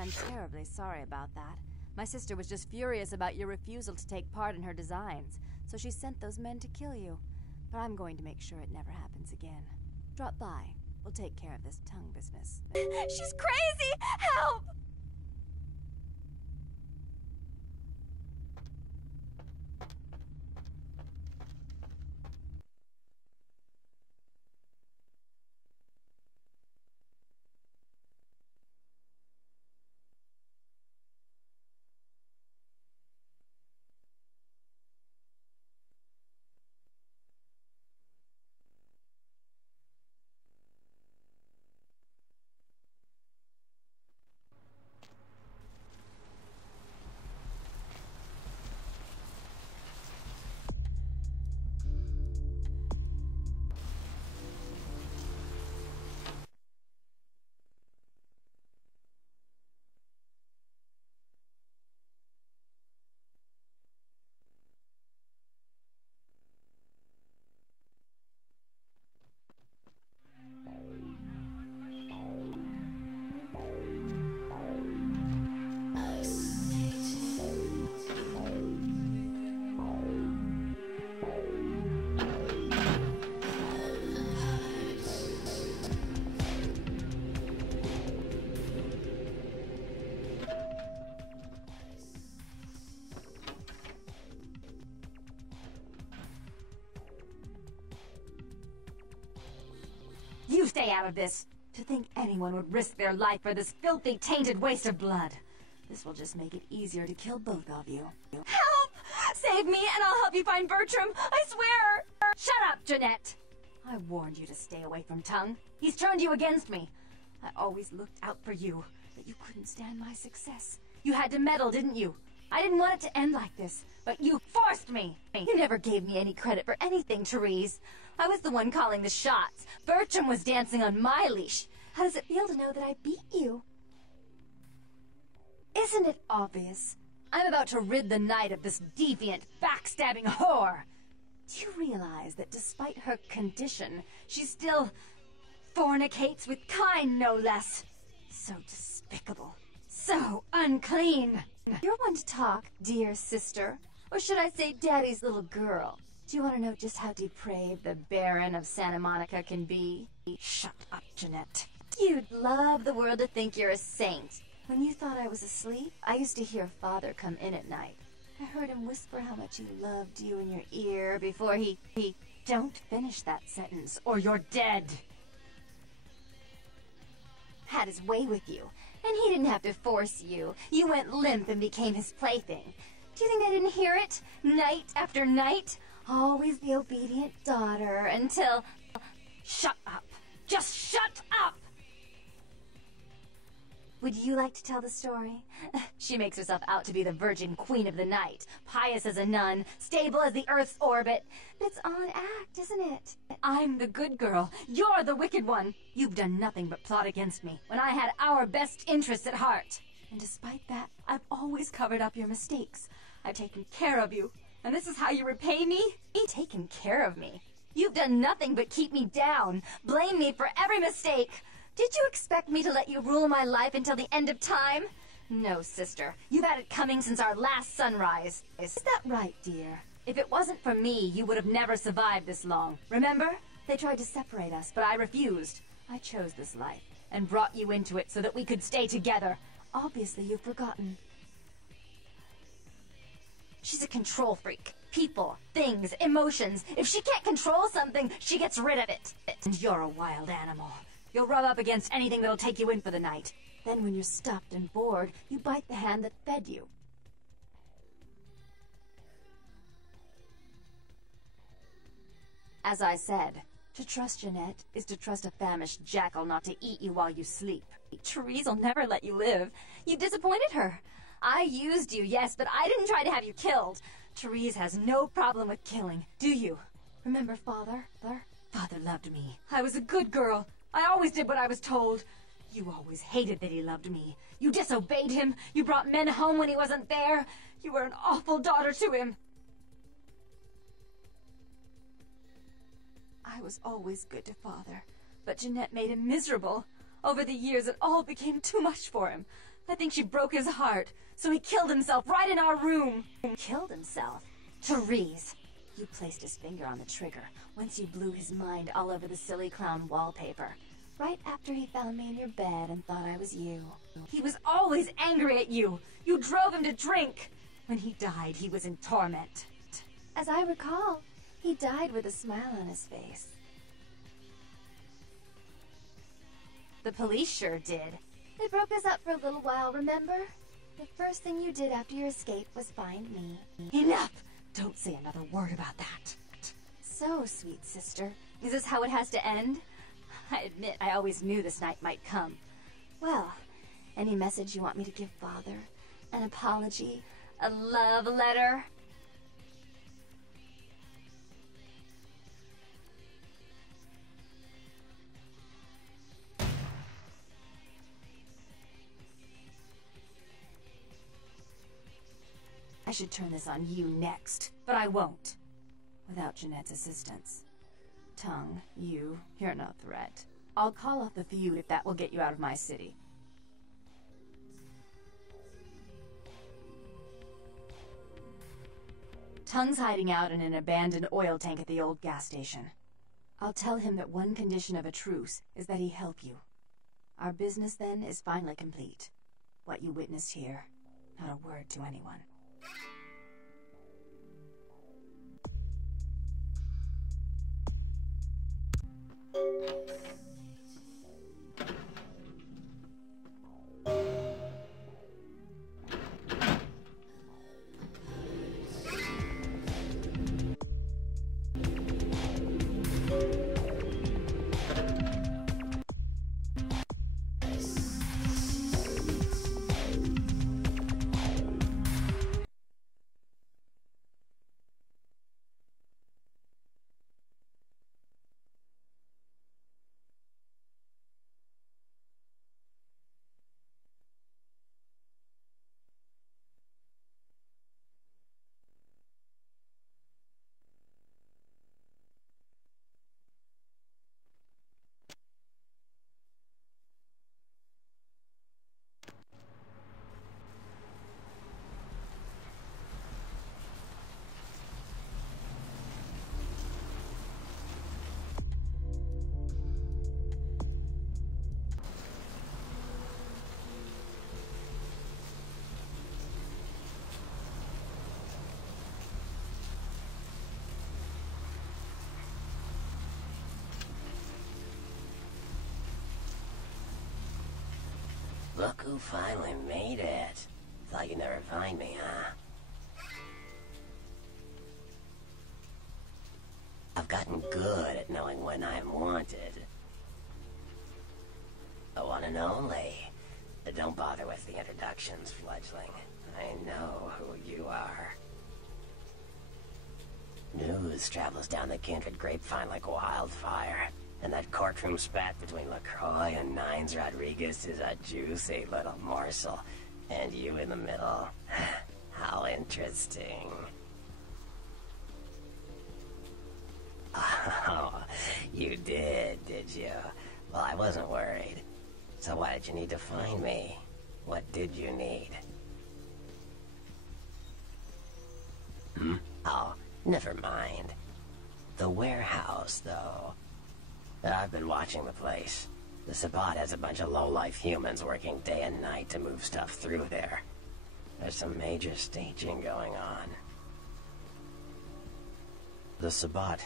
I'm terribly sorry about that. My sister was just furious about your refusal to take part in her designs, so she sent those men to kill you. But I'm going to make sure it never happens again. Drop by. We'll take care of this tongue business. She's crazy! Help! You stay out of this! To think anyone would risk their life for this filthy, tainted waste of blood. This will just make it easier to kill both of you. Help! Save me and I'll help you find Bertram, I swear! Shut up, Jeanette! I warned you to stay away from Tongue. He's turned you against me. I always looked out for you, but you couldn't stand my success. You had to meddle, didn't you? I didn't want it to end like this, but you forced me! You never gave me any credit for anything, Therese. I was the one calling the shots. Bertram was dancing on my leash. How does it feel to know that I beat you? Isn't it obvious? I'm about to rid the night of this deviant, backstabbing whore. Do you realize that despite her condition, she still fornicates with kind, no less? So despicable. So unclean. You're one to talk, dear sister. Or should I say daddy's little girl? Do you want to know just how depraved the Baron of Santa Monica can be? Shut up, Jeanette. You'd love the world to think you're a saint. When you thought I was asleep, I used to hear Father come in at night. I heard him whisper how much he loved you in your ear before he... Don't finish that sentence, or you're dead. Had his way with you, and he didn't have to force you. You went limp and became his plaything. Do you think I didn't hear it? Night after night? Always the obedient daughter until... Shut up. Just shut up! Would you like to tell the story? She makes herself out to be the virgin queen of the night, pious as a nun, stable as the Earth's orbit. But it's all an act, isn't it? I'm the good girl. You're the wicked one. You've done nothing but plot against me when I had our best interests at heart. And despite that, I've always covered up your mistakes. I've taken care of you. And this is how you repay me? Taken care of me? You've done nothing but keep me down, blame me for every mistake. Did you expect me to let you rule my life until the end of time? No, sister. You've had it coming since our last sunrise. Is that right, dear? If it wasn't for me, you would have never survived this long. Remember? They tried to separate us, but I refused. I chose this life, and brought you into it so that we could stay together. Obviously, you've forgotten. She's a control freak. People, things, emotions. If she can't control something, she gets rid of it. And you're a wild animal. You'll rub up against anything that'll take you in for the night. Then when you're stuffed and bored, you bite the hand that fed you. As I said, to trust Jeanette is to trust a famished jackal not to eat you while you sleep. Therese will never let you live. You disappointed her. I used you, yes, but I didn't try to have you killed. Therese has no problem with killing, do you? Remember Father? Father loved me. I was a good girl. I always did what I was told. You always hated that he loved me. You disobeyed him. You brought men home when he wasn't there. You were an awful daughter to him. I was always good to Father, but Jeanette made him miserable. Over the years, it all became too much for him. I think she broke his heart, so he killed himself right in our room. Killed himself? Therese, you placed his finger on the trigger once you blew his mind all over the silly clown wallpaper. Right after he found me in your bed and thought I was you. He was always angry at you. You drove him to drink. When he died, he was in torment. As I recall, he died with a smile on his face. The police sure did. They broke us up for a little while, remember? The first thing you did after your escape was find me. Enough! Don't say another word about that. So, sweet sister. Is this how it has to end? I admit I always knew this night might come. Well, any message you want me to give Father? An apology? A love letter? I should turn this on you next, but I won't. Without Jeanette's assistance. Tongue, you're no threat. I'll call off the feud if that will get you out of my city. Tongue's hiding out in an abandoned oil tank at the old gas station. I'll tell him that one condition of a truce is that he help you. Our business then is finally complete. What you witnessed here, not a word to anyone. Look who finally made it. Thought you'd never find me, huh? I've gotten good at knowing when I'm wanted. The one and only. Don't bother with the introductions, fledgling. I know who you are. News travels down the kindred grapevine like wildfire. And that courtroom spat between LaCroix and Nines Rodriguez is a juicy little morsel. And you in the middle. How interesting. Oh, you did you? Well, I wasn't worried. So why did you need to find me? What did you need? Oh, never mind. The warehouse, though. I've been watching the place. The Sabbat has a bunch of low-life humans working day and night to move stuff through there. There's some major staging going on. The Sabbat...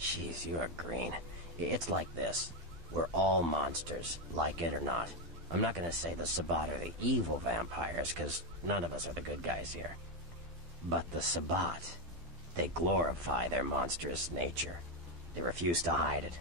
Jeez, you are green. It's like this. We're all monsters, like it or not. I'm not gonna say the Sabbat are the evil vampires, because none of us are the good guys here. But the Sabbat, they glorify their monstrous nature. They refuse to hide it.